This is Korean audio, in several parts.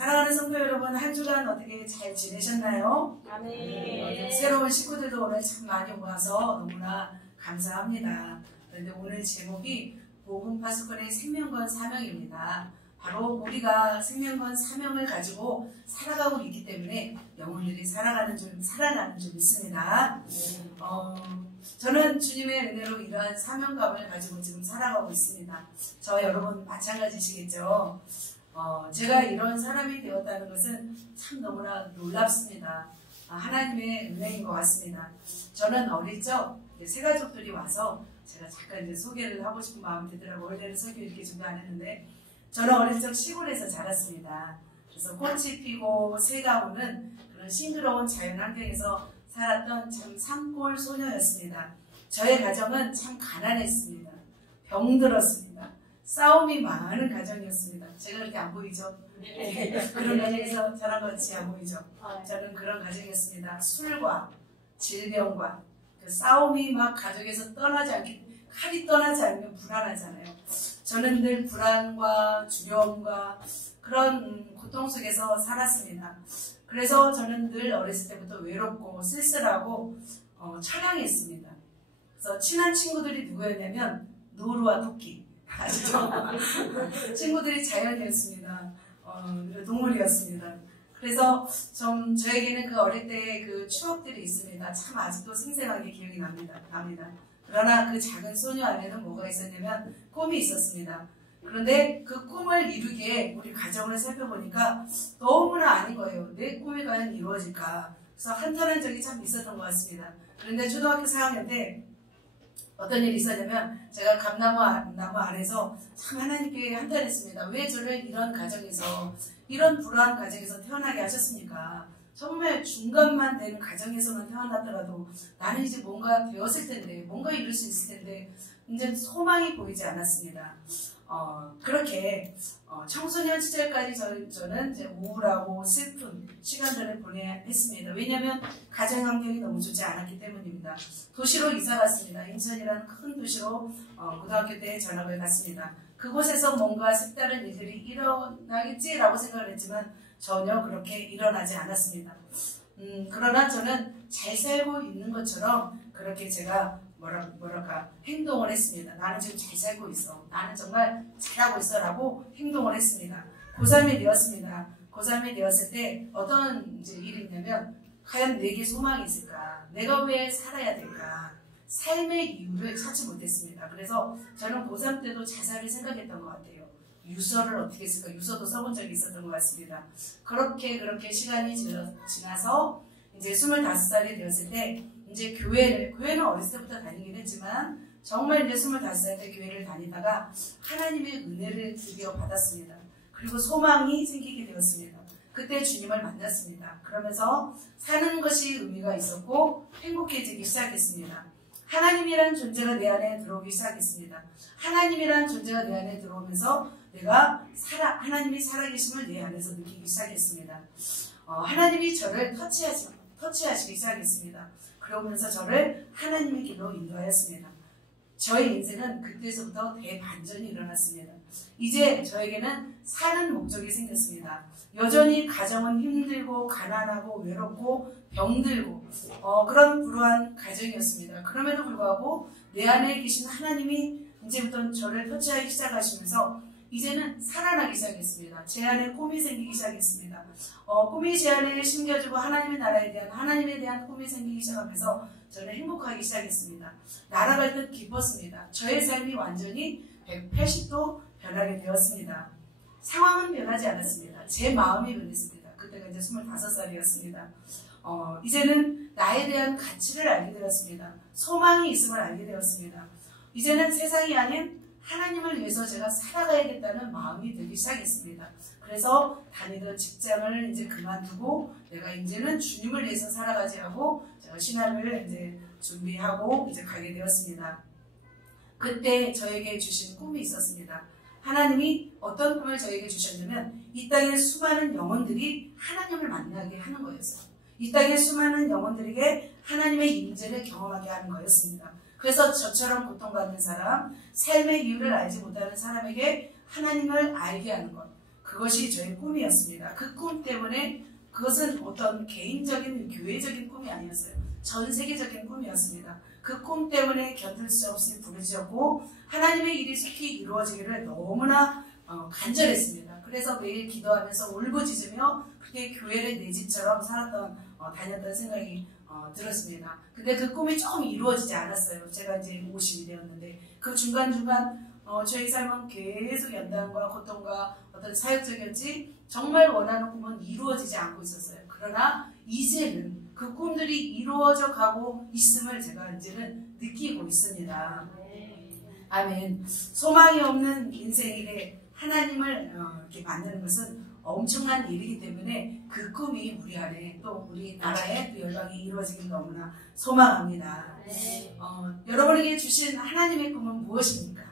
사랑하는 성도 여러분, 한 주간 어떻게 잘 지내셨나요? 아멘. 새로운 식구들도 오늘 참 많이 와서 너무나 감사합니다. 그런데 오늘 제목이 복음 파수꾼의 생명건 사명입니다. 바로 우리가 생명건 사명을 가지고 살아가고 있기 때문에 영혼들이 살아가는 줄 믿습니다. 저는 주님의 은혜로 이러한 사명감을 가지고 지금 살아가고 있습니다. 저 여러분 마찬가지시겠죠? 제가 이런 사람이 되었다는 것은 참 너무나 놀랍습니다. 하나님의 은혜인 것 같습니다. 저는 어릴 적 새 가족들이 와서 제가 잠깐 이제 소개를 하고 싶은 마음이 들더라고요. 원래는 설교 이렇게 준비 안 했는데 저는 어릴 적 시골에서 자랐습니다. 그래서 꽃이 피고 새가 오는 그런 싱그러운 자연 환경에서 살았던 참 산골 소녀였습니다. 저의 가정은 참 가난했습니다. 병들었습니다. 싸움이 많은 가정이었습니다. 제가 그렇게 안 보이죠? 네. 그런 가정에서 자란 것이 안 보이죠? 저는 그런 가정이었습니다. 술과 질병과 그 싸움이 막 가족에서 칼이 떠나지 않으면 불안하잖아요. 저는 늘 불안과 두려움과 그런 고통 속에서 살았습니다. 그래서 저는 늘 어렸을 때부터 외롭고 쓸쓸하고 처량했습니다. 그래서 친한 친구들이 누구였냐면 노루와 토끼. 아시죠? 친구들이 자연이었습니다. 동물이었습니다. 그래서 좀 저에게는 그 어릴 때의 그 추억들이 있습니다. 참 아직도 생생하게 기억이 납니다. 그러나 그 작은 소녀 안에는 뭐가 있었냐면 꿈이 있었습니다. 그런데 그 꿈을 이루기에 우리 가정을 살펴보니까 너무나 아닌 거예요. 내 꿈이 과연 이루어질까. 그래서 한탄한 적이 참 있었던 것 같습니다. 그런데 초등학교 4학년 때 어떤 일이 있었냐면 제가 감나무 아래서 참 하나님께 한탄했습니다. 왜 저를 이런 가정에서 이런 불우한 가정에서 태어나게 하셨습니까? 정말 중간만 되는 가정에서만 태어났더라도 나는 이제 뭔가 되었을 텐데 뭔가 이룰 수 있을 텐데 이제 소망이 보이지 않았습니다. 그렇게 청소년 시절까지 저는 이제 우울하고 슬픈 시간들을 보내야 했습니다. 왜냐하면 가정 환경이 너무 좋지 않았기 때문입니다. 도시로 이사 갔습니다. 인천이라는 큰 도시로 고등학교 때 전학을 갔습니다. 그곳에서 뭔가 색다른 일들이 일어나겠지라고 생각을 했지만 전혀 그렇게 일어나지 않았습니다. 그러나 저는 잘 살고 있는 것처럼 그렇게 제가 뭐랄까 행동을 했습니다. 나는 지금 잘 살고 있어. 나는 정말 잘하고 있어 라고 행동을 했습니다. 고3이 되었습니다. 고3이 되었을 때 어떤 이제 일이 있냐면 과연 내게 소망이 있을까? 내가 왜 살아야 될까? 삶의 이유를 찾지 못했습니다. 그래서 저는 고3 때도 자살을 생각했던 것 같아요. 유서를 어떻게 쓸까? 유서도 써본 적이 있었던 것 같습니다. 그렇게 시간이 지나서 이제 25살이 되었을 때 이제 교회는 어렸을 때부터 다니긴 했지만 정말 이제 25살 때 교회를 다니다가 하나님의 은혜를 드디어 받았습니다. 그리고 소망이 생기게 되었습니다. 그때 주님을 만났습니다. 그러면서 사는 것이 의미가 있었고 행복해지기 시작했습니다. 하나님이란 존재가 내 안에 들어오기 시작했습니다. 하나님이란 존재가 내 안에 들어오면서 내가 하나님이 살아계심을 내 안에서 느끼기 시작했습니다. 하나님이 저를 터치하시기 시작했습니다. 그러면서 저를 하나님의 길로 인도하였습니다. 저의 인생은 그때서부터 대반전이 일어났습니다. 이제 저에게는 사는 목적이 생겼습니다. 여전히 가정은 힘들고 가난하고 외롭고 병들고 그런 불우한 가정이었습니다. 그럼에도 불구하고 내 안에 계신 하나님이 이제부터 저를 터치하기 시작하시면서 이제는 살아나기 시작했습니다. 제 안에 꿈이 생기기 시작했습니다. 꿈이 제 안에 심겨지고 하나님에 대한 꿈이 생기기 시작하면서 저는 행복하기 시작했습니다. 날아갈 듯 기뻤습니다. 저의 삶이 완전히 180도 변하게 되었습니다. 상황은 변하지 않았습니다. 제 마음이 변했습니다. 그때가 이제 25살이었습니다. 이제는 나에 대한 가치를 알게 되었습니다. 소망이 있음을 알게 되었습니다. 이제는 세상이 아닌 하나님을 위해서 제가 살아가야겠다는 마음이 들기 시작했습니다. 그래서 다니던 직장을 이제 그만두고 내가 이제는 주님을 위해서 살아가지 하고 제가 신학을 이제 준비하고 이제 가게 되었습니다. 그때 저에게 주신 꿈이 있었습니다. 하나님이 어떤 꿈을 저에게 주셨냐면 이 땅의 수많은 영혼들이 하나님을 만나게 하는 거였어요. 이 땅의 수많은 영혼들에게 하나님의 임재를 경험하게 하는 거였습니다. 그래서 저처럼 고통받는 사람, 삶의 이유를 알지 못하는 사람에게 하나님을 알게 하는 것. 그것이 저의 꿈이었습니다. 그 꿈 때문에 그것은 어떤 개인적인 교회적인 꿈이 아니었어요. 전 세계적인 꿈이었습니다. 그 꿈 때문에 견딜 수 없이 부르짖었고 하나님의 일이 속히 이루어지기를 너무나 간절했습니다. 그래서 매일 기도하면서 울부짖으며 그렇게 교회를 내 집처럼 다녔던 생각이 들었습니다. 근데 그 꿈이 조금 이루어지지 않았어요. 제가 이제 50이 되었는데 그 중간중간 저희 삶은 계속 연단과 고통과 어떤 사역적이었지 정말 원하는 꿈은 이루어지지 않고 있었어요. 그러나 이제는 그 꿈들이 이루어져 가고 있음을 제가 이제는 느끼고 있습니다. 아멘. 소망이 없는 인생에 하나님을 이렇게 만드는 것은 엄청난 일이기 때문에 그 꿈이 우리 안에 또 우리 나라에 또 열방이 이루어지길 너무나 소망합니다. 여러분에게 주신 하나님의 꿈은 무엇입니까?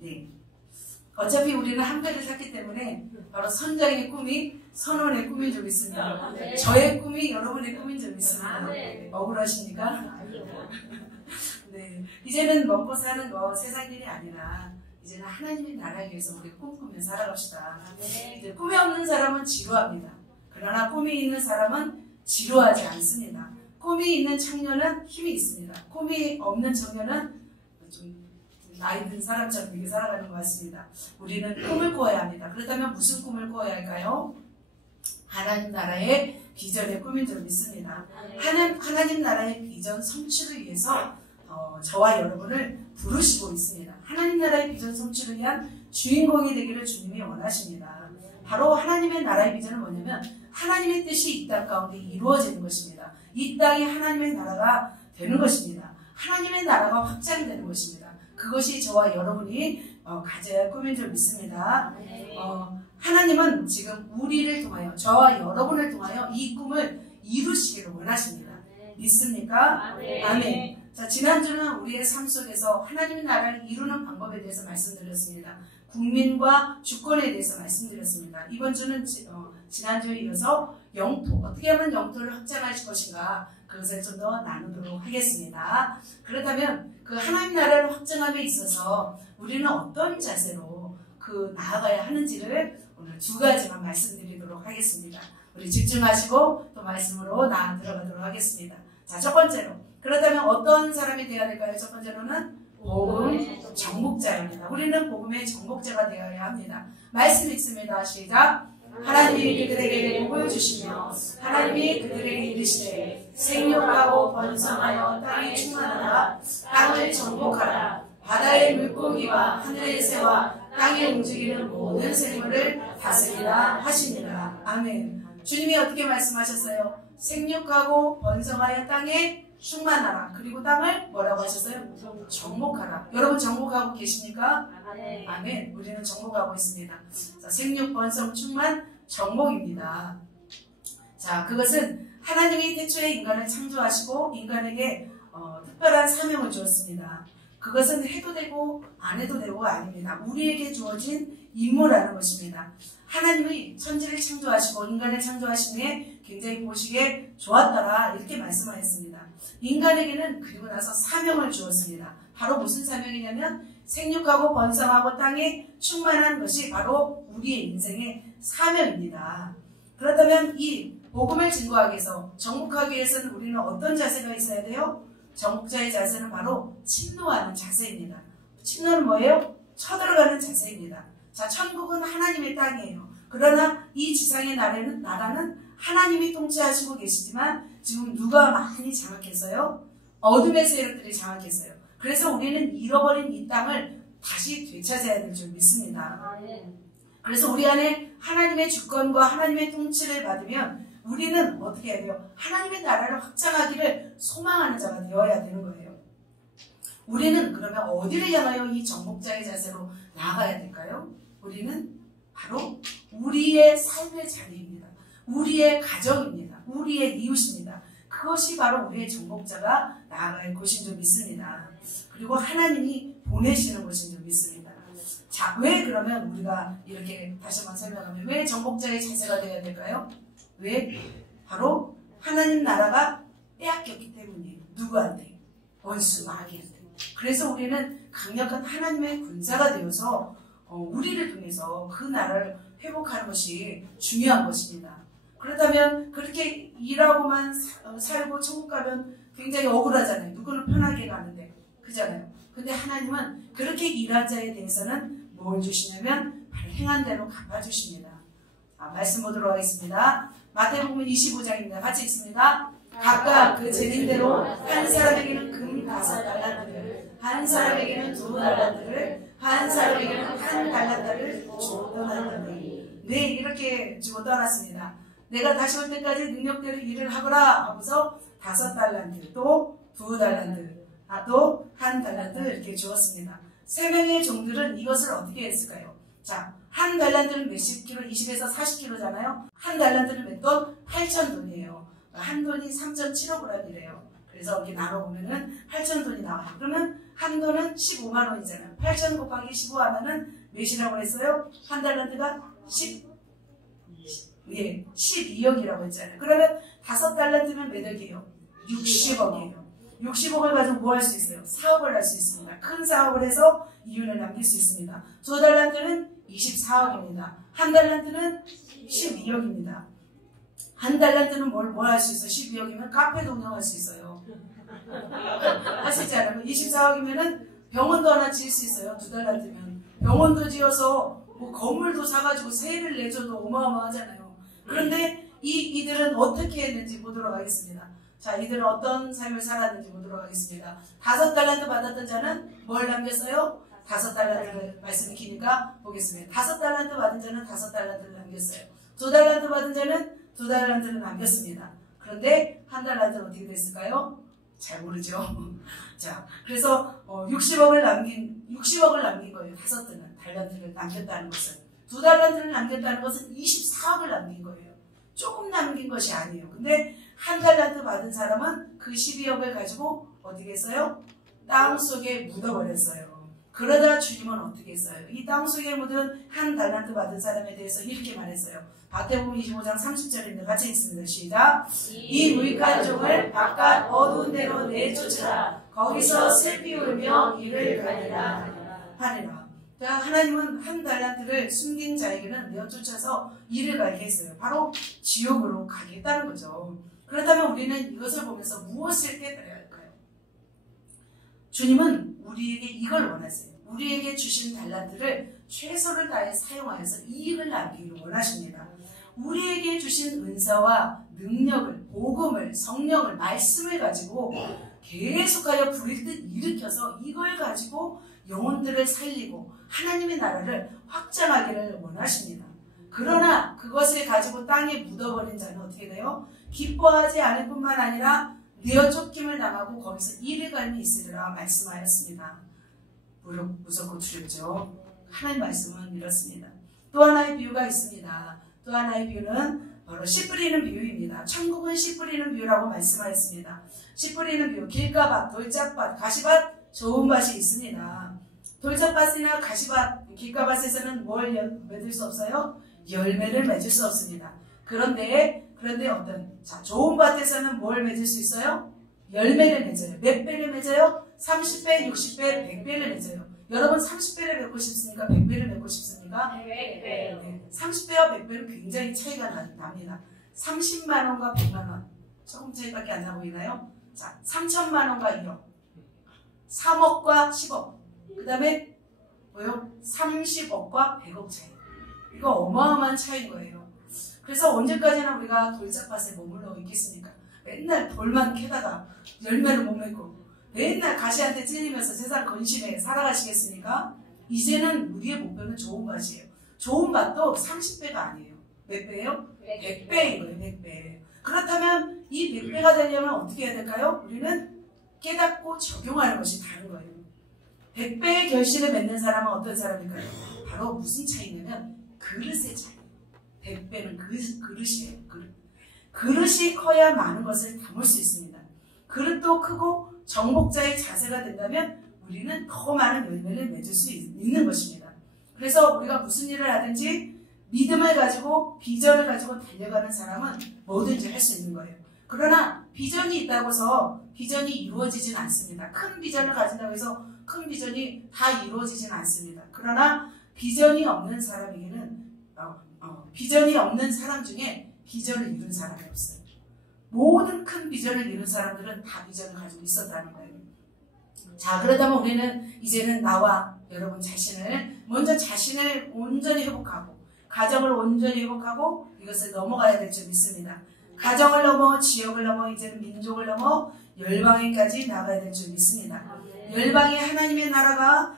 네. 어차피 우리는 한배를 샀기 때문에 바로 선장의 꿈이 선원의 꿈인 줄 믿습니다. 저의 꿈이 여러분의 꿈인 줄 믿습니다. 억울하십니까? 네. 이제는 먹고 사는 거 세상 일이 아니라 이제는 하나님의 나라를 위해서 우리 꿈꾸며 살아갑시다. 이제 꿈이 없는 사람은 지루합니다. 그러나 꿈이 있는 사람은 지루하지 않습니다. 꿈이 있는 청년은 힘이 있습니다. 꿈이 없는 청년은 좀 나이 든 사람처럼 이렇게 살아가는 것 같습니다. 우리는 꿈을 꾸어야 합니다. 그렇다면 무슨 꿈을 꾸어야 할까요? 하나님 나라의 비전의 꿈인 줄 믿습니다. 하나님 나라의 비전 성취를 위해서 저와 여러분을 부르시고 있습니다. 하나님 나라의 비전 성취를 위한 주인공이 되기를 주님이 원하십니다. 바로 하나님의 나라의 비전은 뭐냐면 하나님의 뜻이 이 땅 가운데 이루어지는 것입니다. 이 땅이 하나님의 나라가 되는 것입니다. 하나님의 나라가 확장되는 것입니다. 그것이 저와 여러분이 가져야 할 꿈인 줄 믿습니다. 하나님은 지금 우리를 통하여 저와 여러분을 통하여 이 꿈을 이루시기를 원하십니다. 믿습니까? 아멘. 자, 지난주는 우리의 삶 속에서 하나님의 나라를 이루는 방법에 대해서 말씀드렸습니다. 국민과 주권에 대해서 말씀드렸습니다. 이번 주는 지난주에 이어서 영토, 어떻게 하면 영토를 확장하실 것인가 그것을 좀 더 나누도록 하겠습니다. 그렇다면 그 하나님 나라를 확장함에 있어서 우리는 어떤 자세로 나아가야 하는지를 오늘 두 가지만 말씀드리도록 하겠습니다. 우리 집중하시고 또 말씀으로 들어가도록 하겠습니다. 자, 첫 번째로 그렇다면 어떤 사람이 되어야 될까요? 첫 번째로는 복음 정복자입니다. 우리는 복음의 정복자가 되어야 합니다. 말씀 읽습니다. 시작. 하나님이 그들에게 복을 주시며 하나님이 그들에게 이르시되 생육하고 번성하여 땅에 충만하라. 땅을 정복하라. 바다의 물고기와 하늘의 새와 땅에 움직이는 모든 생물을 다스리라 하십니다. 아멘. 주님이 어떻게 말씀하셨어요? 생육하고 번성하여 땅에 충만하라. 그리고 땅을 뭐라고 하셨어요? 정복하라. 여러분 정복하고 계십니까? 아멘. 우리는 정복하고 있습니다. 자, 생육, 번성, 충만, 정복입니다. 자, 그것은 하나님이 태초에 인간을 창조하시고 인간에게 특별한 사명을 주었습니다. 그것은 해도 되고 안 해도 되고가 아닙니다. 우리에게 주어진 임무라는 것입니다. 하나님이 천지를 창조하시고 인간을 창조하심에 굉장히 보시기에 좋았더라 이렇게 말씀하셨습니다. 인간에게는 그리고 나서 사명을 주었습니다. 바로 무슨 사명이냐면 생육하고 번성하고 땅에 충만한 것이 바로 우리의 인생의 사명입니다. 그렇다면 이 복음을 증거하기 위해서 정복하기 위해서는 우리는 어떤 자세가 있어야 돼요? 정복자의 자세는 바로 침노하는 자세입니다. 침노는 뭐예요? 쳐들어가는 자세입니다. 자, 천국은 하나님의 땅이에요. 그러나 이 지상의 나라는 하나님이 통치하시고 계시지만 지금 누가 많이 장악했어요? 어둠의 세력들이 장악했어요. 그래서 우리는 잃어버린 이 땅을 다시 되찾아야 될 줄 믿습니다. 그래서 우리 안에 하나님의 주권과 하나님의 통치를 받으면 우리는 어떻게 해야 돼요? 하나님의 나라를 확장하기를 소망하는 자가 되어야 되는 거예요. 우리는 그러면 어디를 향하여 이 정복자의 자세로 나아가야 될까요? 우리는 바로 우리의 삶의 자리입니다. 우리의 가정입니다. 우리의 이웃입니다. 그것이 바로 우리의 정복자가 나아갈 곳인 줄 믿습니다. 그리고 하나님이 보내시는 곳인 줄 믿습니다. 자, 왜 그러면 우리가 이렇게 다시 한번 설명하면 왜 정복자의 자세가 되어야 될까요? 왜? 바로 하나님 나라가 빼앗겼기 때문이에요. 누구한테? 원수 마귀한테. 그래서 우리는 강력한 하나님의 군사가 되어서 우리를 통해서 그 나라를 회복하는 것이 중요한 것입니다. 그렇다면 그렇게 일하고만 살고 천국 가면 굉장히 억울하잖아요. 누구는 편하게 가는데. 그잖아요. 근데 하나님은 그렇게 일한 자에 대해서는 뭘 주시냐면 바로 행한 대로 갚아주십니다. 말씀 보도록 하겠습니다. 마태복음 25장입니다. 같이 읽습니다. 각각 그 재능대로 한 사람에게는 금 5달란트를, 한 사람에게는 2달란트를, 한 사람에게는 1달란트를 주고 떠났더니. 네, 이렇게 주고 떠났습니다. 내가 다시 올 때까지 능력대로 일을 하거라 하고서 5달란트, 또 2달란트, 또 1달란트 이렇게 주었습니다. 3명의 종들은 이것을 어떻게 했을까요? 자, 1달란트는 몇십 킬로, 20에서 40킬로잖아요. 1달란트는 몇 돈? 8,000돈이에요. 한 돈이 3.75g이래요. 그래서 이렇게 나눠보면은 8,000돈이 나와요. 그러면 한 돈은 15만 원이잖아요. 8,000 곱하기 15 하면은 몇이라고 했어요? 1달란트가 12억이라고 했잖아요. 그러면 5달란트면 몇 억이에요? 60억이에요. 60억을 가지고 뭐 할 수 있어요? 사업을 할 수 있습니다. 큰 사업을 해서 이윤을 남길 수 있습니다. 2달란트는 24억입니다. 1달란트는 12억입니다. 1달란트는 뭘 할 수 있어요? 12억이면 카페도 운영할 수 있어요. 하시지 않아요? 24억이면은 병원도 하나 지을 수 있어요. 2달란트면. 병원도 지어서 뭐 건물도 사가지고 세를 내줘도 어마어마하잖아요. 그런데 이들은 어떻게 했는지 보도록 하겠습니다. 자, 이들은 어떤 삶을 살았는지 보도록 하겠습니다. 5달란트 받았던 자는 뭘 남겼어요? 5달란트를 말씀이 기니까 보겠습니다. 5달란트 받은 자는 5달란트를 남겼어요. 2달란트 받은 자는 2달란트를 남겼습니다. 그런데 1달란트는 어떻게 됐을까요? 잘 모르죠. 자, 그래서 60억을 남긴 거예요. 5달란트를 남겼다는 것은. 2달란트를 남겼다는 것은 24억을 남긴 거예요. 조금 남긴 것이 아니에요. 근데 1달란트 받은 사람은 그 12억을 가지고 어떻게 했어요? 땅 속에 묻어버렸어요. 그러다 주님은 어떻게 했어요? 이 땅 속에 묻은 1달란트 받은 사람에 대해서 이렇게 말했어요. 마태복음 25장 30절입니다. 같이 읽습니다. 시작. 이 무익한 종을 바깥 어두운 데로 내쫓으라. 거기서 슬피 울며 이를 가리라. 하나님은 1달란트를 숨긴 자에게는 내어쫓아서 이를 가게 했어요. 바로 지옥으로 가겠다는 거죠. 그렇다면 우리는 이것을 보면서 무엇을 깨달아야 할까요? 주님은 우리에게 이걸 원하세요. 우리에게 주신 달란트를 최선을 다해 사용하여서 이익을 남기기를 원하십니다. 우리에게 주신 은사와 능력을, 복음을, 성령을, 말씀을 가지고 계속하여 불일 듯 일으켜서 이걸 가지고 영혼들을 살리고 하나님의 나라를 확장하기를 원하십니다. 그러나 그것을 가지고 땅에 묻어버린 자는 어떻게 돼요? 기뻐하지 않을 뿐만 아니라 내어 쫓김을 당하고 거기서 이르갈미 있으리라 말씀하였습니다. 무섭고 두렵죠. 하나님 말씀은 이렇습니다. 또 하나의 비유가 있습니다. 또 하나의 비유는 바로 씨 뿌리는 비유입니다. 천국은 씨 뿌리는 비유라고 말씀하였습니다. 씨 뿌리는 비유, 길가밭, 돌짝밭, 가시밭, 좋은 밭이 있습니다. 돌짝밭이나 가시밭, 길가밭에서는 뭘 맺을 수 없어요? 열매를 맺을 수 없습니다. 그런데 좋은 밭에서는 뭘 맺을 수 있어요? 열매를 맺어요. 몇 배를 맺어요? 30배, 60배, 100배를 맺어요. 여러분 30배를 맺고 싶습니까? 100배를 맺고 싶습니까? 100배. 네, 30배와 100배는 굉장히 차이가 납니다. 30만 원과 100만 원. 조금 차이밖에 안 나 보이나요? 자, 3천만 원과 1억. 3억과 10억. 그 다음에 뭐요? 30억과 100억 차이. 이거 어마어마한 차이인 거예요. 그래서 언제까지나 우리가 돌짝밭에 머물러 있겠습니까? 맨날 돌만 캐다가 열매를 못 맺고 맨날 가시한테 찔리면서 세상 근심에 살아가시겠습니까? 이제는 우리의 목표는 좋은 밭이에요. 좋은 밭도 30배가 아니에요. 몇 배예요? 100배인 거예요. 100배. 그렇다면 이 100배가 되려면 어떻게 해야 될까요? 우리는 깨닫고 적용하는 것이 다른 거예요. 100배의 결실을 맺는 사람은 어떤 사람일까요? 바로 무슨 차이냐면 그릇의 차이. 100배는 그릇이에요. 그릇이 커야 많은 것을 담을 수 있습니다. 그릇도 크고 정복자의 자세가 된다면 우리는 더 많은 열매를 맺을 수 있는 것입니다. 그래서 우리가 무슨 일을 하든지 믿음을 가지고 비전을 가지고 달려가는 사람은 뭐든지 할 수 있는 거예요. 그러나 비전이 있다고 해서 비전이 이루어지진 않습니다. 큰 비전을 가진다고 해서 큰 비전이 다 이루어지진 않습니다. 그러나 비전이 없는 사람에게는 비전이 없는 사람 중에 비전을 이룬 사람이 없어요. 모든 큰 비전을 이룬 사람들은 다 비전을 가지고 있었다는 거예요. 자, 그러다면 우리는 이제는 나와 여러분 자신을 먼저 자신을 온전히 회복하고 가정을 온전히 회복하고 이것을 넘어가야 될 줄 믿습니다. 가정을 넘어 지역을 넘어 이제는 민족을 넘어 열방에까지 나가야 될 줄 믿습니다. 열방의 하나님의 나라가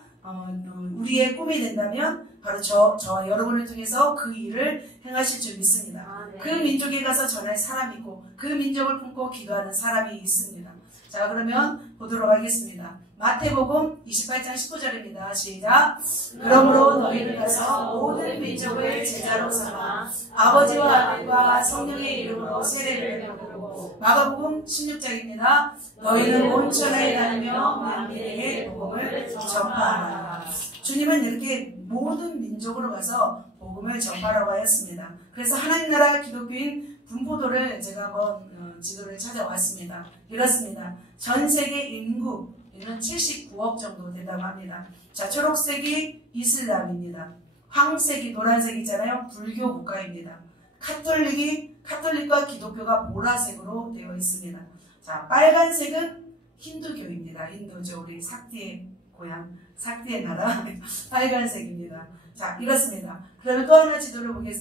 우리의 꿈이 된다면 바로 저 여러분을 통해서 그 일을 행하실 줄 믿습니다. 그 민족에 가서 전할 사람이 있고 그 민족을 품고 기도하는 사람이 있습니다. 자, 그러면 보도록 하겠습니다. 마태복음 28장 19절입니다. 시작. 그러므로 너희는 가서 모든 민족을 제자로 삼아 아버지와 아들과 성령의 이름으로 세례를 베푸고. 마가복음 16장입니다. 너희는 온 천하에 다니며 만민에게 복음을 전파하라. 주님은 이렇게 모든 민족으로 가서 복음을 전파하라고 하였습니다. 그래서 하나님 나라 기독교인 분포도를 제가 한번 지도를 찾아왔습니다. 이렇습니다. 전 세계 인구는 79억 정도 된다고 합니다. 자, 초록색이 이슬람입니다. 황색이 노란색 있잖아요. 불교 국가입니다. 카톨릭과 기독교가 보라색으로 되어 있습니다. 자, 빨간색은 힌두교입니다. 힌두죠. 우리 삭티의 고향, 삭티의 나라. 빨간색입니다. 자, 이렇습니다. 그러면 또 하나 지도를 보기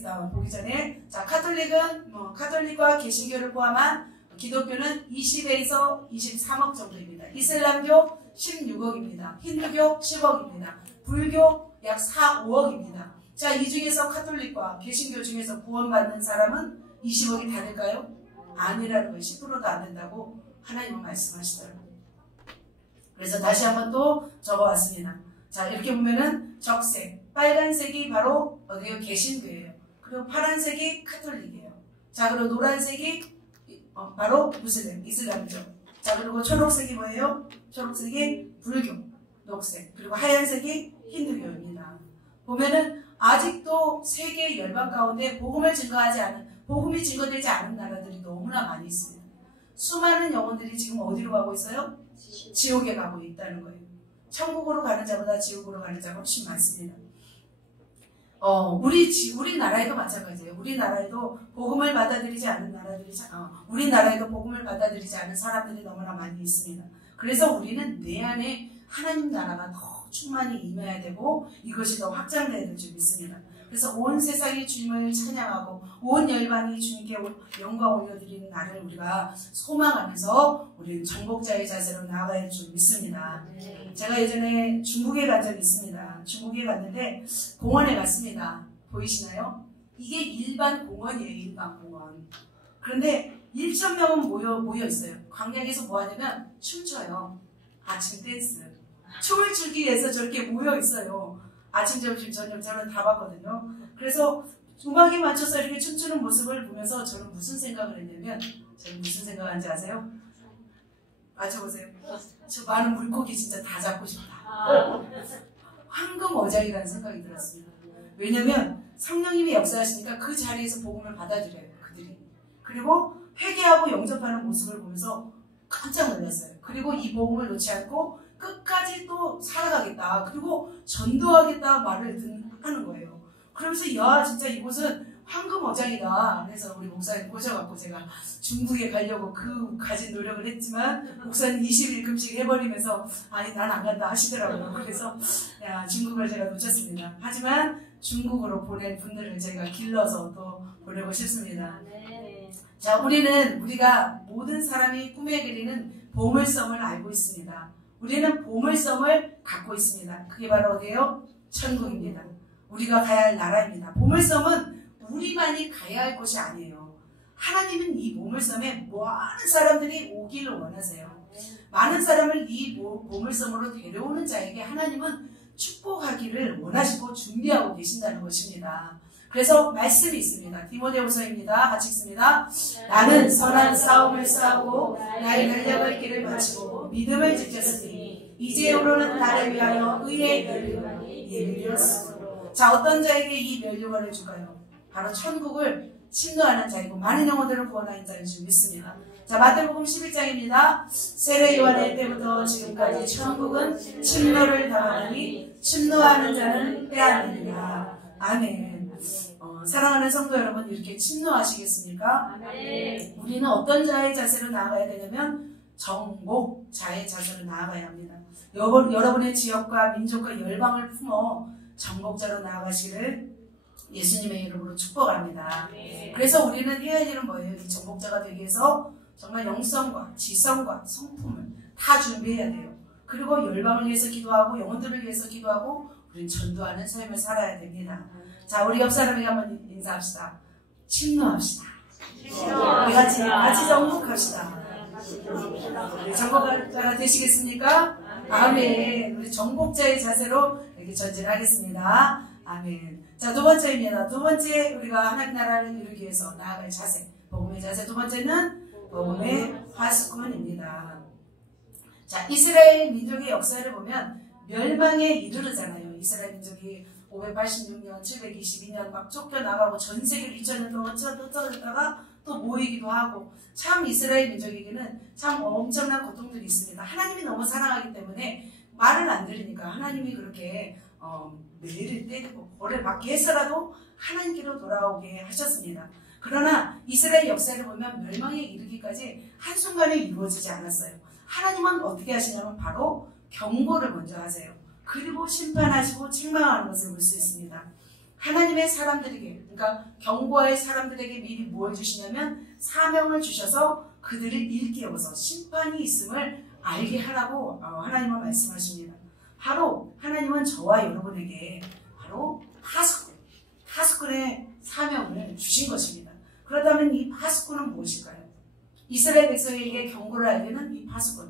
전에, 자, 카톨릭과 개신교를 포함한 기독교는 20에서 23억 정도입니다. 이슬람교 16억입니다. 힌두교 10억입니다. 불교 약 4, 5억입니다. 자, 이 중에서 카톨릭과 개신교 중에서 구원받는 사람은 20억이 다 될까요? 아니라는 거예요. 10%도 안 된다고 하나님은 말씀하시더라고요. 그래서 다시 한번 또 적어왔습니다. 자, 이렇게 보면은 적색, 빨간색이 바로 어디요? 개신교예요. 그리고 파란색이 카톨릭이에요. 자, 그리고 노란색이 바로 무슬림, 이슬람교. 자, 그리고 초록색이 뭐예요? 초록색이 불교, 녹색. 그리고 하얀색이 힌두교입니다. 보면은 아직도 세계 열방 가운데 복음이 증거되지 않은 나라들이 너무나 많이 있습니다. 수많은 영혼들이 지금 어디로 가고 있어요? 지옥에 가고 있다는 거예요. 천국으로 가는 자보다 지옥으로 가는 자가 훨씬 많습니다. 우리나라에도 마찬가지예요. 우리나라에도 복음을 받아들이지 않은 우리나라에도 복음을 받아들이지 않은 사람들이 너무나 많이 있습니다. 그래서 우리는 내 안에 하나님 나라가 더 충만히 임해야 되고 이것이 더 확장돼야 될 줄 믿습니다. 그래서 온 세상이 주님을 찬양하고 온 열방이 주님께 영광 올려드리는 날을 우리가 소망하면서 우리는 정복자의 자세로 나아가야 할 줄 믿습니다. 제가 예전에 중국에 간 적이 있습니다. 중국에 갔는데 공원에 갔습니다. 보이시나요? 이게 일반 공원이에요. 일반 공원. 그런데 1,000명은 모여 있어요. 광야에서 뭐 하냐면 춤춰요. 아침 댄스. 춤을 추기 위해서 저렇게 모여 있어요. 아침, 점심, 저녁 저는 다 봤거든요. 그래서 음악에 맞춰서 이렇게 춤추는 모습을 보면서 저는 무슨 생각을 했냐면, 저는 무슨 생각하는지 아세요? 맞춰보세요. 저 많은 물고기 진짜 다 잡고 싶다. 황금 어장이라는 생각이 들었습니다. 왜냐면 성령님이 역사하시니까 그 자리에서 복음을 받아들여요. 그들이. 그리고 회개하고 영접하는 모습을 보면서 깜짝 놀랐어요. 그리고 이 복음을 놓지 않고 끝까지 또 살아가겠다. 그리고 전도하겠다 말을 하는 거예요. 그러면서 야 진짜 이곳은 황금 어장이다. 그래서 우리 목사님 꼬셔갖고 제가 중국에 가려고 가진 노력을 했지만 목사님 20일 금식 해버리면서 아니 난 안 간다 하시더라고요. 그래서 중국을 제가 놓쳤습니다. 하지만 중국으로 보낼 분들을 제가 길러서 또 보내고 싶습니다. 자, 우리가 모든 사람이 꿈에 그리는 보물섬을 알고 있습니다. 우리는 보물섬을 갖고 있습니다. 그게 바로 어디예요? 천국입니다. 우리가 가야 할 나라입니다. 보물섬은 우리만이 가야 할 곳이 아니에요. 하나님은 이 보물섬에 많은 사람들이 오기를 원하세요. 많은 사람을 이 보물섬으로 데려오는 자에게 하나님은 축복하기를 원하시고 준비하고 계신다는 것입니다. 그래서 말씀이 있습니다. 디모데후서입니다. 같이 읽습니다. 나는 선한 싸움을 싸우고 나의 달려갈 길을 마치고 믿음을 지켰으니 이제 오르는 나를 위하여 의의 면류관이 예비되었으므로. 자, 어떤 자에게 이 면류관을 줄까요? 바로 천국을 침노하는 자이고 많은 영혼들을 구원하는 자인 줄 믿습니다. 자, 마태복음 11장입니다. 세례 요한의 때부터 지금까지 천국은 침노를 당하니 침노하는 자는 빼앗느니라. 아멘. 사랑하는 성도 여러분, 이렇게 침노하시겠습니까? 네. 우리는 어떤 자의 자세로 나아가야 되냐면 정복자의 자세로 나아가야 합니다. 여러분의 지역과 민족과 열방을 품어 정복자로 나아가시기를 예수님의 이름으로 축복합니다. 그래서 우리는 해야 할 일은 뭐예요? 이 정복자가 되기 위해서 정말 영성과 지성과 성품을 다 준비해야 돼요. 그리고 열방을 위해서 기도하고 영혼들을 위해서 기도하고 우리는 전도하는 삶을 살아야 됩니다. 자, 우리 옆 사람에게 한번 인사합시다. 침노합시다. 우리 같이 정복합시다. 우리 정복자가 되시겠습니까? 아멘. 우리 정복자의 자세로 이렇게 전진하겠습니다. 아멘. 자, 두 번째입니다. 두 번째, 우리가 하나님 나라를 이루기 위해서 나아갈 자세, 복음의 자세. 두 번째는 복음의 파수꾼입니다. 자, 이스라엘 민족의 역사를 보면 멸망에 이르르잖아요. 이스라엘 민족이 586년, 722년 막 쫓겨나가고 전 세계를 2000년 동안 쫓아다가 또 모이기도 하고, 참 이스라엘 민족에게는 참 엄청난 고통들이 있습니다. 하나님이 너무 사랑하기 때문에 말을 안 들으니까 하나님이 그렇게 매를 때리고 벌을 받게 해서라도 하나님께로 돌아오게 하셨습니다. 그러나 이스라엘 역사를 보면 멸망에 이르기까지 한순간에 이루어지지 않았어요. 하나님은 어떻게 하시냐면 바로 경고를 먼저 하세요. 그리고 심판하시고 책망하는 것을 볼 수 있습니다. 하나님의 사람들에게, 그러니까 경고할 사람들에게 미리 뭘 주시냐면 사명을 주셔서 그들을 일깨워서 심판이 있음을 알게 하라고 하나님은 말씀하십니다. 바로 하나님은 저와 여러분에게 바로 파수꾼의 사명을 주신 것입니다. 그렇다면 이 파수꾼은 무엇일까요? 이스라엘 백성에게 경고를 알리는 이 파수꾼,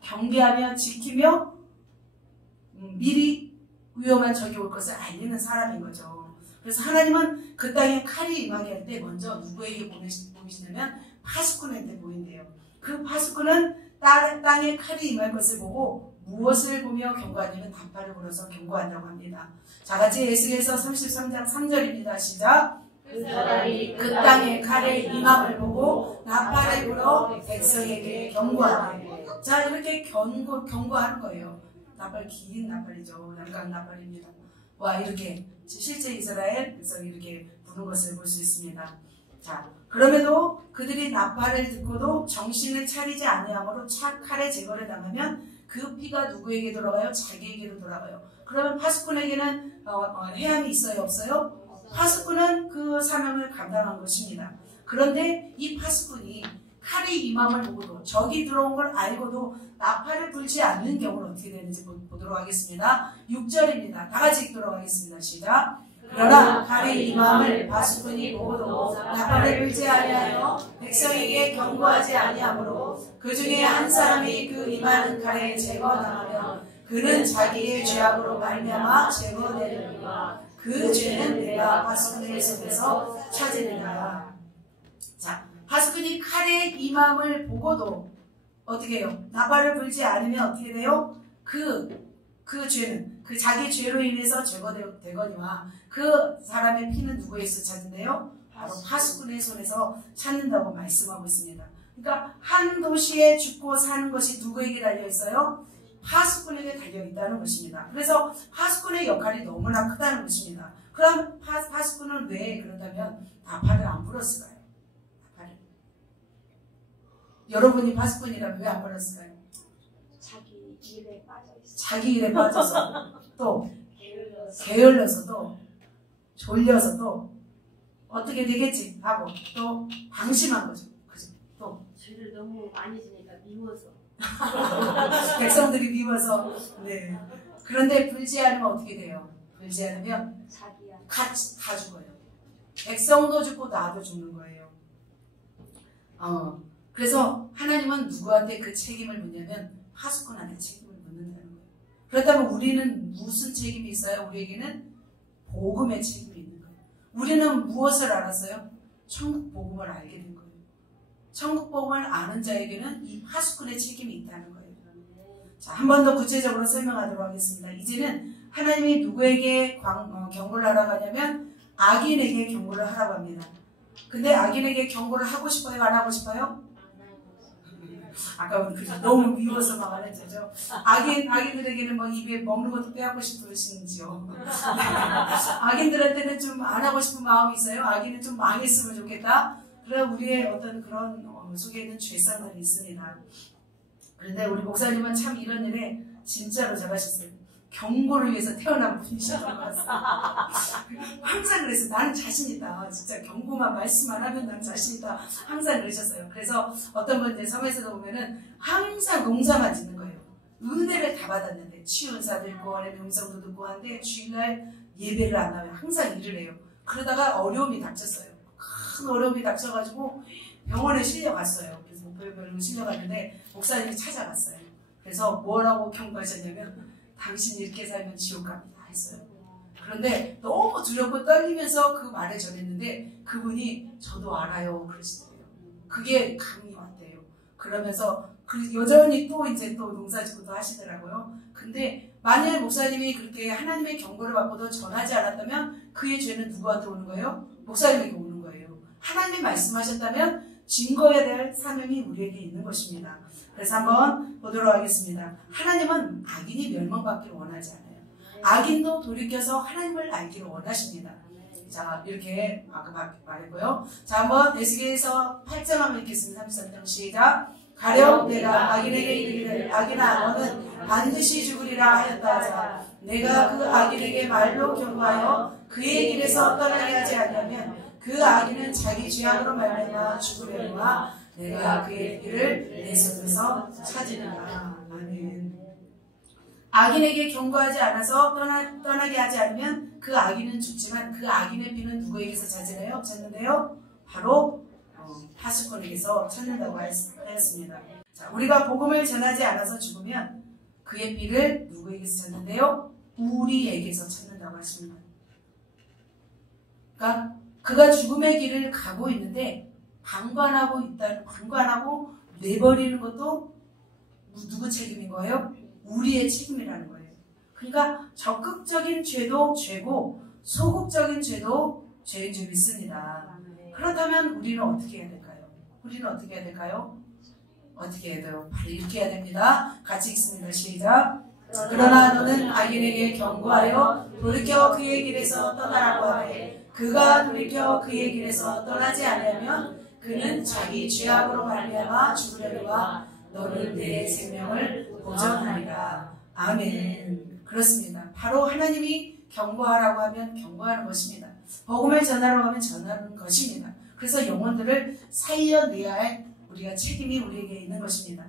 경계하며 지키며 미리 위험한 적이 올 것을 알리는 사람인 거죠. 그래서 하나님은 그 땅에 칼이 임하게 할 때 먼저 누구에게 보이시냐면 파수꾼한테 보인대요. 그 파수꾼은 땅에 칼이 임할 것을 보고 무엇을 보며 경고하냐면 나팔을 불어서 경고한다고 합니다. 자, 같이 에스겔서 33장 3절입니다. 시작. 그 땅에 칼의 임함을 보고 나팔을 불어 백성에게 경고하네. 자, 이렇게 경고하는 거예요. 나팔, 긴 나팔이죠. 양강 나팔입니다. 와, 이렇게 실제 이스라엘 백성이 이렇게 부는 것을 볼 수 있습니다. 자, 그럼에도 그들이 나팔을 듣고도 정신을 차리지 아니하므로 칼의 제거를 당하면 그 피가 누구에게 돌아가요? 자기에게로 돌아가요. 그러면 파수꾼에게는 해함이 있어요? 없어요? 파수꾼은 그 사명을 감당한 것입니다. 그런데 이 파수꾼이 칼이 임함을 보고도 적이 들어온 걸 알고도 나팔을 불지 않는 경우는 어떻게 되는지 보도록 하겠습니다. 6절입니다. 다 같이 읽도록 하겠습니다. 시작. 그러나 칼이 임함을 파수꾼이 보고도 나팔을 불지 아니하여 백성에게 경고하지 아니하므로 그 중에 한 사람이 그 임하는 칼에 제거당하면 그는 자기의 죄악으로 말미암아 제거되느니라. 그 죄는 내가 파수꾼의 손에서 찾으리라. 자, 파수꾼이 칼의 임함을 보고도 어떻게 해요? 나팔을 불지 않으면 어떻게 돼요? 그 죄는 그 자기 죄로 인해서 제거되거니와 그 사람의 피는 누구에서 찾는데요? 바로 파수꾼의 손에서 찾는다고 말씀하고 있습니다. 그러니까 한 도시에 죽고 사는 것이 누구에게 달려 있어요? 파수꾼에게 달려 있다는 것입니다. 그래서 파수꾼의 역할이 너무나 크다는 것입니다. 그럼 파수꾼은 왜 그렇다면 나팔을 안 불었을까요? 나팔을. 여러분이 파수꾼이라면 왜 안 불었을까요? 자기 일에 빠져서 또 게을러서 또 졸려서 또 어떻게 되겠지 하고 또 방심한 거죠. 그죠? 또 죄를 너무 많이 지니까 미워서 백성들이 미워서. 네. 그런데 불지 않으면 어떻게 돼요? 불지 않으면 같이 다 죽어요. 백성도 죽고 나도 죽는 거예요. 그래서 하나님은 누구한테 그 책임을 묻냐면 파수꾼한테 책임을 묻는다는 거예요. 그렇다면 우리는 무슨 책임이 있어요? 우리에게는 복음의 책임이 있는 거예요. 우리는 무엇을 알았어요? 천국 복음을 알게 된 거예요. 천국 복음을 아는 자에게는 이 파수꾼의 책임이 있다는 거예요. 자, 한 번 더 구체적으로 설명하도록 하겠습니다. 이제는 하나님이 누구에게 경고를 하라고 하냐면 악인에게 경고를 하라고 합니다. 근데 악인에게 경고를 하고 싶어요? 안 하고 싶어요? 아까 그래서 너무 미워서 막 안 했죠. 아기들에게는 막 입에 먹는 것도 빼앗고 싶으신지요. 아기들한테는 좀 안 하고 싶은 마음이 있어요. 아기는 좀 망했으면 좋겠다. 그런 우리의 어떤 그런 속에는 죄성들이 있습니다. 그런데 우리 목사님은 참 이런 일에 진짜로 잘하셨어요. 경고를 위해서 태어난 분이셨던 것 같습니다. 항상 그랬어요. 나는 자신 있다. 진짜 경고만 말씀만 하면 난 자신 있다. 항상 그러셨어요. 그래서 어떤 분 이제 섬에서도 보면은 항상 농사만 짓는 거예요. 은혜를 다 받았는데 치유은사도 있고 명성도 듣고 하는데 주일날 예배를 안 하면 항상 일을 해요. 그러다가 어려움이 닥쳤어요. 큰 어려움이 닥쳐가지고 병원에 실려갔어요. 그래서 목표별로 실려갔는데 목사님이 찾아갔어요. 그래서 뭐라고 경고하셨냐면 당신 이렇게 살면 지옥 갑니다 했어요. 그런데 너무 두렵고 떨리면서 그 말을 전했는데 그분이 저도 알아요 그러시더래요. 그게 감이 왔대요. 그러면서 여전히 또 이제 또 농사짓고도 하시더라고요. 근데 만약 목사님이 그렇게 하나님의 경고를 받고도 전하지 않았다면 그의 죄는 누구한테 오는 거예요? 목사님에게 오는 거예요. 하나님이 말씀하셨다면 증거해야 될 사명이 우리에게 있는 것입니다. 그래서 한번 보도록 하겠습니다. 하나님은 악인이 멸망받기를 원하지 않아요. 악인도 돌이켜서 하나님을 알기를 원하십니다. 자, 이렇게 아까 말했고요. 자, 한번 에스겔서 8장 한번 읽겠습니다. 33장 시작. 가령 내가 악인에게 이르기를 악인아 너는 반드시 죽으리라 하였다 하자. 내가 그 악인에게 말로 경고하여 그의 길에서 떠나게 하지 않으면 그 악인은 자기 죄악으로 말미암아 죽으려니와 내가 그의 길을 내 속에서 찾으리라. 아멘. 악인에게 경고하지 않아서 떠나게 하지 않으면 그 악인은 죽지만 그 악인의 피는 누구에게서 찾는데요? 바로 파수꾼에게서 찾는다고 하였습니다. 자, 우리가 복음을 전하지 않아서 죽으면 그의 피를 누구에게서 찾는데요? 우리에게서 찾는다고 하십니다. 그러니까 그가 죽음의 길을 가고 있는데 방관하고 내버리는 것도 누구 책임인 거예요? 우리의 책임이라는 거예요. 그러니까 적극적인 죄도 죄고 소극적인 죄도 죄인 줄 믿습니다. 그렇다면 우리는 어떻게 해야 될까요? 어떻게 해야 돼요? 바로 이렇게 해야 됩니다. 같이 읽습니다. 시작. 그러나 너는 악인에게 경고하여 돌이켜 그의 길에서 떠나라고 하되 그가 돌이켜 그의 길에서 떠나지 않으면 그는 자기 죄악으로 말미암아 죽으려니와 너는 내 생명을 보전하리라. 아멘. 그렇습니다. 바로 하나님이 경고하라고 하면 경고하는 것입니다. 복음을 전하라고 하면 전하는 것입니다. 그래서 영혼들을 살려내야 할 우리가 책임이 우리에게 있는 것입니다.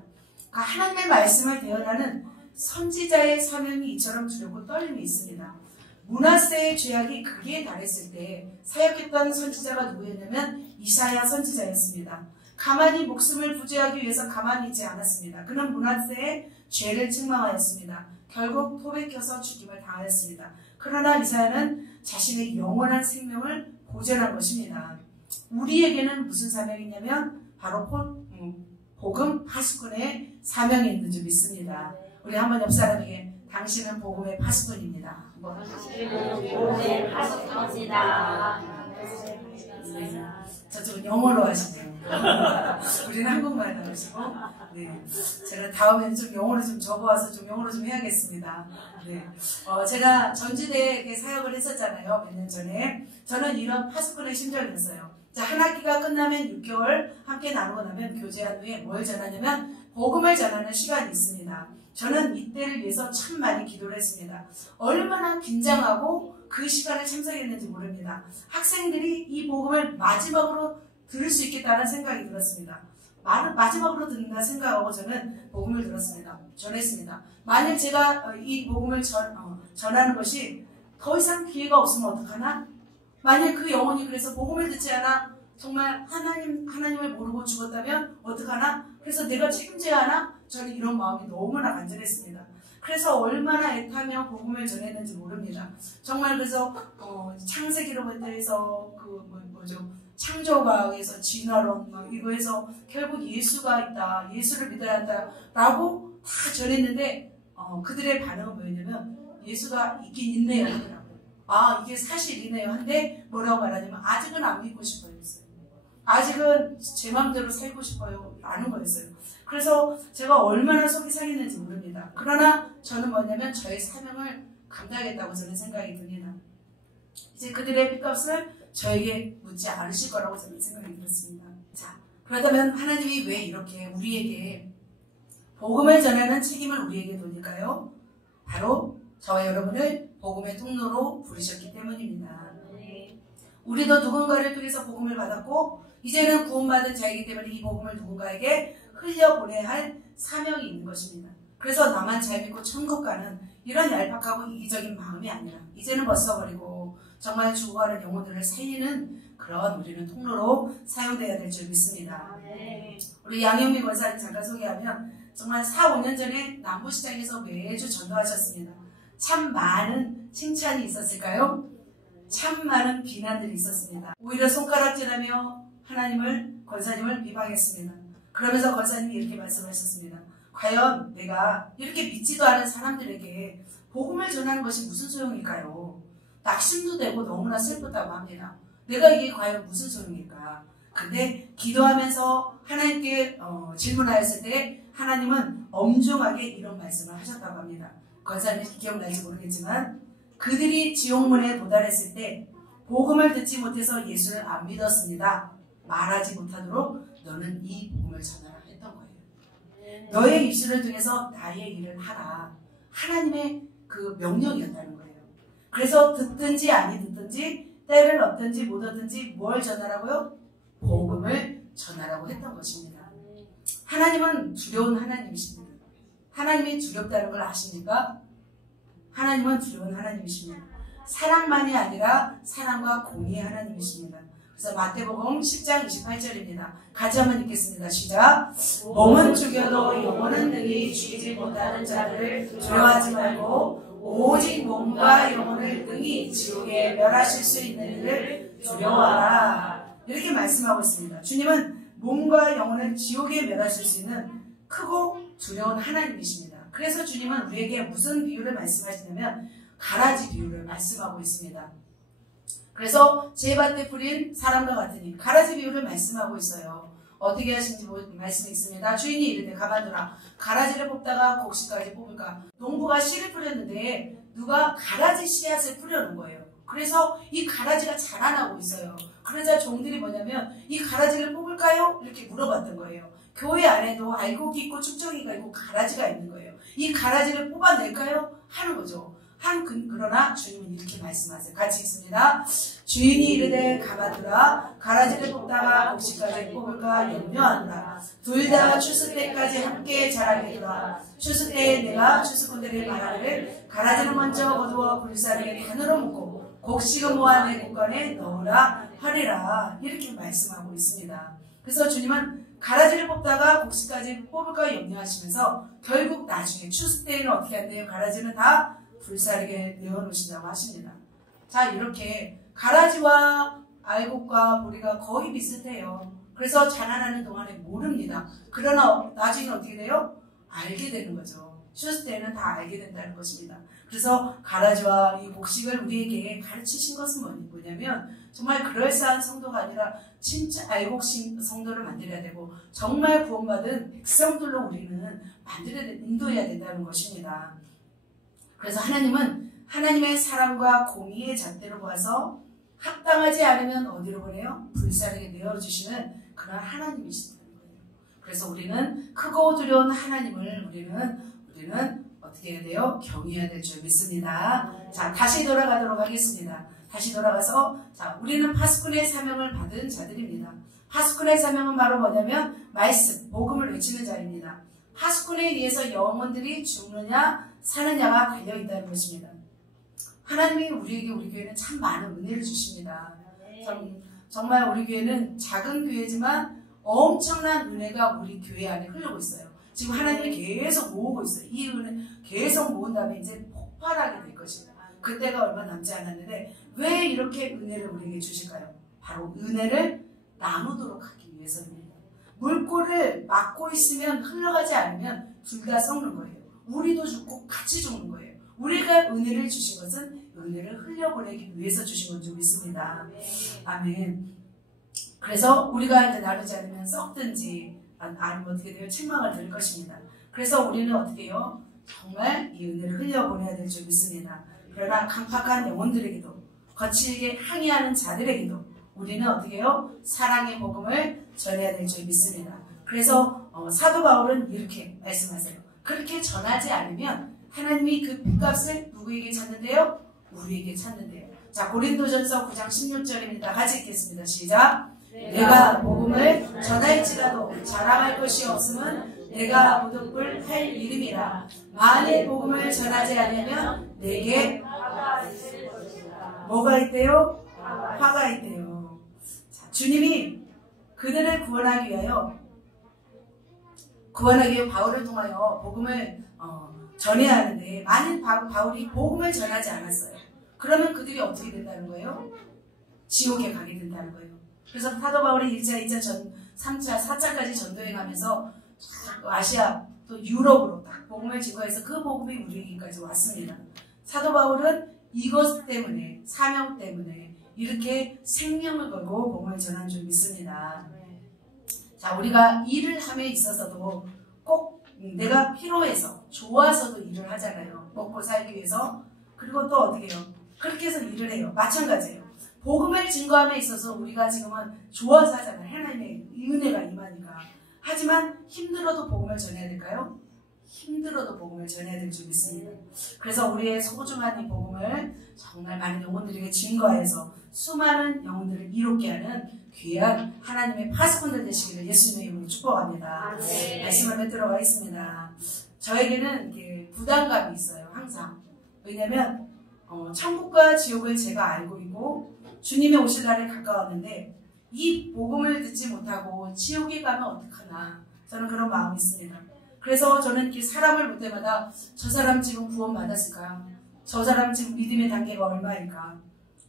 그러니까 하나님의 말씀을 대언하는 선지자의 사명이 이처럼 두렵고 떨림이 있습니다. 므낫세의 죄악이 극에 달했을 때 사역했던 선지자가 누구였냐면 이사야 선지자였습니다. 가만히 목숨을 부지하기 위해서 가만히 있지 않았습니다. 그는 므낫세의 죄를 책망하였습니다. 결국 토백혀서 죽임을 당하였습니다. 그러나 이사야는 자신의 영원한 생명을 보전한 것입니다. 우리에게는 무슨 사명이냐면 바로 복음 파수꾼의 사명이 있는 줄 믿습니다. 우리 한번 옆 사람에게 당신은 복음의 파수꾼입니다. 복음의 파수꾼입니다. 저쪽은 영어로 하시네요. 우리는 한국말로 하시고, 네. 제가 다음에는 좀 영어로 좀 적어와서 좀 영어로 좀 해야겠습니다. 네. 제가 전주대에 사역을 했었잖아요. 몇 년 전에. 저는 이런 파수꾼의 심정이었어요. 자, 한 학기가 끝나면 6개월 함께 나누고 나면 교제한 후에 뭘 전하냐면 복음을 전하는 시간이 있습니다. 저는 이때를 위해서 참 많이 기도를 했습니다. 얼마나 긴장하고 그 시간에 참석했는지 모릅니다. 학생들이 이 복음을 마지막으로 들을 수 있겠다는 생각이 들었습니다. 마지막으로 듣는다 생각하고 저는 복음을 들었습니다. 전했습니다. 만약 제가 이 복음을 전하는 것이 더 이상 기회가 없으면 어떡하나? 만약 그 영혼이 그래서 복음을 듣지 않아 정말 하나님을 모르고 죽었다면 어떡하나? 그래서 내가 책임져야 하나? 저는 이런 마음이 너무나 간절했습니다. 그래서 얼마나 애타며 복음을 전했는지 모릅니다. 정말 그래서 창세기로부터 해서 창조과학에서 진화론 이거에서 결국 예수가 있다, 예수를 믿어야 한다라고 다 전했는데 그들의 반응은 뭐였냐면 예수가 있긴 있네요. 아, 이게 사실이네요. 한데 뭐라고 말하냐면 아직은 안 믿고 싶어요. 아직은 제 마음대로 살고 싶어요. 라는 거였어요. 그래서 제가 얼마나 속이 상했는지 모릅니다. 그러나 저는 뭐냐면 저의 사명을 감당하겠다고 저는 생각이 듭니다. 이제 그들의 핏값을 저에게 묻지 않으실 거라고 저는 생각이 들었습니다. 자, 그렇다면 하나님이 왜 이렇게 우리에게 복음을 전하는 책임을 우리에게 돌릴까요? 바로 저와 여러분을 복음의 통로로 부르셨기 때문입니다. 우리도 누군가를 통해서 복음을 받았고 이제는 구원받은 자이기 때문에 이 복음을 누군가에게 흘려보내야 할 사명이 있는 것입니다. 그래서 나만 잘 믿고 천국 가는 이런 얄팍하고 이기적인 마음이 아니라 이제는 벗어버리고 정말 죽어가는 영혼들을 살리는 그런 우리는 통로로 사용되어야 될 줄 믿습니다. 우리 양영미 권사님 잠깐 소개하면 정말 4, 5년 전에 남부시장에서 매주 전도하셨습니다. 참 많은 칭찬이 있었을까요? 참 많은 비난들이 있었습니다. 오히려 손가락질하며 권사님을 비방했습니다. 그러면서 권사님이 이렇게 말씀하셨습니다. 과연 내가 이렇게 믿지도 않은 사람들에게 복음을 전하는 것이 무슨 소용일까요? 낙심도 되고 너무나 슬프다고 합니다. 내가 이게 과연 무슨 소용일까? 근데 기도하면서 하나님께 질문하였을 때 하나님은 엄중하게 이런 말씀을 하셨다고 합니다. 권사님 기억날지 모르겠지만 그들이 지옥문에 도달했을 때 복음을 듣지 못해서 예수를 안 믿었습니다. 말하지 못하도록 너는 이 복음을 전하라 했던 거예요. 너의 입술을 통해서 나의 일을 하라. 하나님의 그 명령이었다는 거예요. 그래서 듣든지 아니 듣든지 때를 얻든지 못 얻든지 뭘 전하라고요? 복음을 전하라고 했던 것입니다. 하나님은 두려운 하나님이십니다. 하나님이 두렵다는 걸 아십니까? 하나님은 두려운 하나님이십니다. 사랑만이 아니라 사랑과 공의의 하나님이십니다. 그래서 마태복음 10장 28절입니다. 같이 한번 읽겠습니다. 시작. 몸은 죽여도 영혼은 능히 죽이지 못하는 자들을 두려워하지 말고 오직 몸과 영혼을 능히 지옥에 멸하실 수 있는 이를 두려워하라. 이렇게 말씀하고 있습니다. 주님은 몸과 영혼을 지옥에 멸하실 수 있는 크고 두려운 하나님이십니다. 그래서 주님은 우리에게 무슨 비유를 말씀하시냐면 가라지 비유를 말씀하고 있습니다. 그래서 제 밭에 뿌린 사람과 같으니 가라지 비유를 말씀하시고 있어요. 어떻게 하신지 말씀이 있습니다. 주인이 이르되 가만두라. 가라지를 뽑다가 곡식까지 뽑을까? 농부가 씨를 뿌렸는데 누가 가라지 씨앗을 뿌려놓은 거예요. 그래서 이 가라지가 자라나고 있어요. 그러자 종들이 뭐냐면 이 가라지를 뽑을까요? 이렇게 물어봤던 거예요. 교회 안에도 알곡이 있고 축정이가 있고 가라지가 있는 거예요. 이 가라지를 뽑아낼까요? 하는 거죠. 그러나 주님은 이렇게 말씀하세요. 같이 읽습니다. 주인이 이르되 가만두라. 가라지를 뽑다가 곡식까지 뽑을까 염려하노라. 둘 다 추수 때까지 함께 자라게 두라. 추수 때에 내가 추수꾼들에게 말하기를 가라지는 먼저 거두어 불사르게 단으로 묶고 곡식은 모아 내 곳간에 넣으라 하리라. 이렇게 말씀하고 있습니다. 그래서 주님은 가라지를 뽑다가 곡식까지 뽑을까 염려하시면서 결국 나중에 추수 때에는 어떻게 한대요? 가라지는 다 불사르게 내어놓으신다고 하십니다. 자, 이렇게 가라지와 알곡과 보리가 거의 비슷해요. 그래서 자라나는 동안에 모릅니다. 그러나 나중에 어떻게 돼요? 알게 되는 거죠. 추수 때는 다 알게 된다는 것입니다. 그래서 가라지와 이 곡식을 우리에게 가르치신 것은 뭐냐면 정말 그럴싸한 성도가 아니라 진짜 알곡신 성도를 만들어야 되고 정말 구원받은 백성들로 우리는 인도해야 된다는 것입니다. 그래서 하나님은 하나님의 사랑과 공의의 잣대로 보아서 합당하지 않으면 어디로 보내요? 불사르게 내어주시는 그런 하나님이시다는 거예요. 그래서 우리는 크고 두려운 하나님을 우리는 어떻게 해야 돼요? 경외해야 될 줄 믿습니다. 자, 다시 돌아가도록 하겠습니다. 다시 돌아가서 자, 우리는 파수꾼의 사명을 받은 자들입니다. 파수꾼의 사명은 바로 뭐냐면 말씀, 복음을 외치는 자입니다. 파수꾼에 의해서 영혼들이 죽느냐 사느냐가 달려있다는 것입니다. 하나님이 우리 교회는 참 많은 은혜를 주십니다. 정말 우리 교회는 작은 교회지만 엄청난 은혜가 우리 교회 안에 흐르고 있어요. 지금 하나님이 계속 모으고 있어요. 이 은혜 계속 모은 다음에 이제 폭발하게 될 것입니다. 그때가 얼마 남지 않았는데 왜 이렇게 은혜를 우리에게 주실까요? 바로 은혜를 나누도록 하기 위해서입니다. 물꼬를 막고 있으면 흘러가지 않으면 둘 다 썩는 거예요. 우리도 죽고 같이 죽는 거예요. 우리가 은혜를 주신 것은 은혜를 흘려보내기 위해서 주신 건 줄 믿습니다. 아멘. 그래서 우리가 이제 나누지 않으면 썩든지 아니면 어떻게 돼요? 책망을 들을 것입니다. 그래서 우리는 어떻게 해요? 정말 이 은혜를 흘려보내야 될 줄 믿습니다. 그러나 강팍한 영혼들에게도 거칠게 항의하는 자들에게도 우리는 어떻게 해요? 사랑의 복음을 전해야 될 줄 믿습니다. 그래서 사도 바울은 이렇게 말씀하세요. 그렇게 전하지 않으면 하나님이 그 핏값을 누구에게 찾는데요? 우리에게 찾는데요. 자, 고린도전서 9장 16절입니다. 같이 읽겠습니다. 시작. 내가 복음을 전할지라도 자랑할 것이 없음은 내가 무덤불 할 이름이라. 만일 복음을 전하지 않으면 내게 뭐가 있대요? 화가 있대요. 자, 주님이 그들을 구원하기 위하여 바울을 통하여 복음을 전해야 하는데 만일 바울이 복음을 전하지 않았어요. 그러면 그들이 어떻게 된다는 거예요? 지옥에 가게 된다는 거예요. 그래서 사도 바울이 1차, 2차, 3차, 4차까지 전도행하면서 아시아 또 유럽으로 딱 복음을 증거해서 그 복음이 우리에게까지 왔습니다. 사도 바울은 이것 때문에 사명 때문에 이렇게 생명을 걸고 복음을 전한 줄 믿습니다. 자, 우리가 일을 함에 있어서도 꼭 내가 필요해서 좋아서도 일을 하잖아요. 먹고 살기 위해서. 그리고 또 어떻게 해요? 그렇게 해서 일을 해요. 마찬가지예요. 복음을 증거함에 있어서 우리가 지금은 좋아서 하잖아요. 하나님의 은혜가 임하니까. 하지만 힘들어도 복음을 전해야 될까요? 힘들어도 복음을 전해야 될 줄 믿습니다. 그래서 우리의 소중한 이 복음을 정말 많은 영혼들에게 증거해서 수많은 영혼들을 이롭게 하는 귀한 하나님의 파수꾼들 되시기를 예수님의 이름으로 축복합니다. 말씀을 맺도록 하겠습니다. 저에게는 부담감이 있어요. 항상. 왜냐하면 천국과 지옥을 제가 알고 있고 주님의 오실 날에 가까웠는데 이 복음을 듣지 못하고 지옥에 가면 어떡하나 저는 그런 마음이 있습니다. 그래서 저는 이렇게 사람을 볼 때마다 저 사람 지금 구원 받았을까? 저 사람 지금 믿음의 단계가 얼마일까?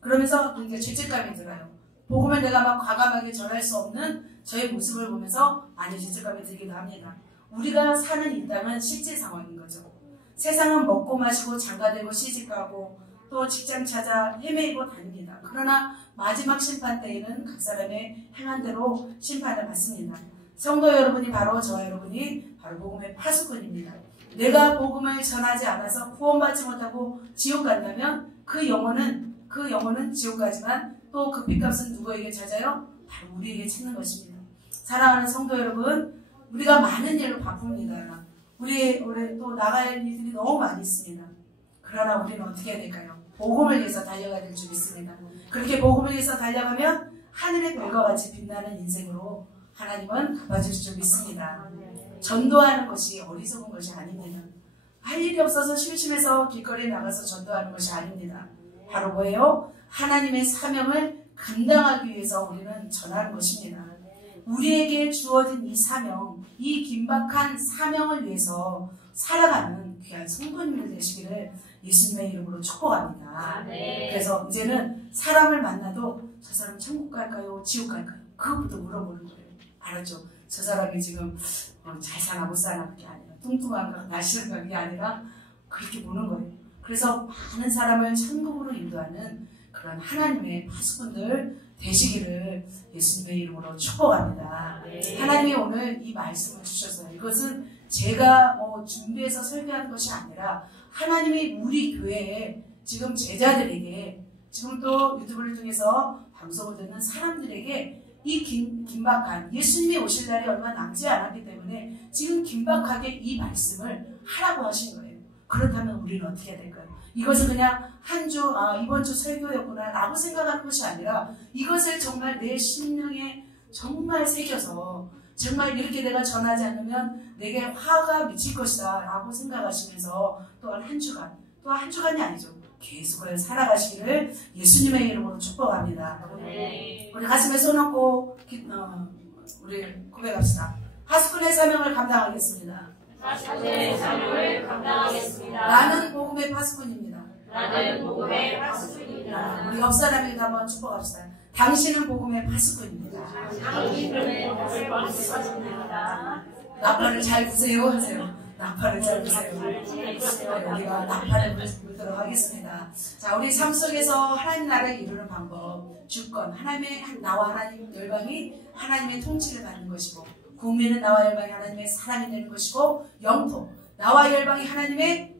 그러면서 굉장히 죄책감이 들어요. 복음을 내가 막 과감하게 전할 수 없는 저의 모습을 보면서 많이 죄책감이 들기도 합니다. 우리가 사는 이 땅은 실제 상황인 거죠. 세상은 먹고 마시고 장가들고 시집가고 또 직장 찾아 헤매이고 다닙니다. 그러나 마지막 심판 때에는 각 사람의 행한 대로 심판을 받습니다. 성도 여러분이 바로 저 여러분이 바로 복음의 파수꾼입니다. 내가 복음을 전하지 않아서 구원받지 못하고 지옥 간다면 그 영혼은 지옥 가지만 또 그 핏값은 누구에게 찾아요? 바로 우리에게 찾는 것입니다. 사랑하는 성도 여러분, 우리가 많은 일로 바쁩니다. 우리 또 나갈 일들이 너무 많이 있습니다. 그러나 우리는 어떻게 해야 될까요? 복음을 위해서 달려가야 될 줄 믿습니다. 그렇게 복음을 위해서 달려가면 하늘의 별과 같이 빛나는 인생으로 하나님은 갚아주실 줄 믿습니다. 전도하는 것이 어리석은 것이 아닙니다. 할 일이 없어서 심심해서 길거리에 나가서 전도하는 것이 아닙니다. 바로 뭐예요? 하나님의 사명을 감당하기 위해서 우리는 전하는 것입니다. 우리에게 주어진 이 사명, 이 긴박한 사명을 위해서 살아가는 귀한 성도님들 되시기를 예수님의 이름으로 축복합니다. 그래서 이제는 사람을 만나도 저 사람 천국 갈까요? 지옥 갈까요? 그것부터 물어보는 거예요. 알았죠? 저 사람이 지금 잘 사나 못 사나 그게 아니라 뚱뚱한가 날씬한가 그게 아니라 그렇게 보는 거예요. 그래서 많은 사람을 천국으로 인도하는 그런 하나님의 파수꾼들 되시기를 예수님의 이름으로 축복합니다. 하나님이 오늘 이 말씀을 주셨어요. 이것은 제가 준비해서 설교하는 것이 아니라 하나님이 우리 교회에 지금 제자들에게 지금 또 유튜브를 통해서 방송을 듣는 사람들에게 이 긴박한 예수님이 오실 날이 얼마 남지 않았기 때문에 지금 긴박하게 이 말씀을 하라고 하신 거예요. 그렇다면 우리는 어떻게 해야 될까요? 이것을 그냥 한 주, 이번 주 설교였구나 라고 생각하는 것이 아니라 이것을 정말 내 심령에 정말 새겨서 정말 이렇게 내가 전하지 않으면 내게 화가 미칠 것이다 라고 생각하시면서 또한 한 주간, 또 한 주간이 아니죠. 계속 살아가시기를 예수님의 이름으로 축복합니다. 우리 가슴에 손 얹고 우리 고백합시다. 파수꾼의 사명을 감당하겠습니다. 파수꾼의 사명을 감당하겠습니다. 나는 복음의 파수꾼입니다. 나는 복음의 파수꾼입니다. 우리 옆 사람에게 한번 축복합시다. 당신은 복음의 파수꾼입니다. 당신은 복음의 파수꾼입니다. 나팔을 잘 부세요 하세요. 나팔을 잘 부세요. 우리가 나팔을 불도록 하겠습니다. 자, 우리 삶 속에서 하나님 나라를 이루는 방법, 주권, 나와 하나님 열방이 하나님의 통치를 받는 것이고 북미는 나와 열방이 하나님의 사람이 되는 것이고 영토 나와 열방이 하나님의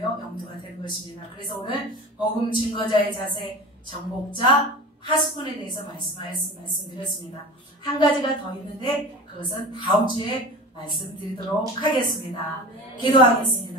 영토가 되는 것입니다. 그래서 오늘 복음 증거자의 자세, 정복자, 파수꾼에 대해서 말씀드렸습니다. 한 가지가 더 있는데 그것은 다음 주에 말씀드리도록 하겠습니다. 기도하겠습니다.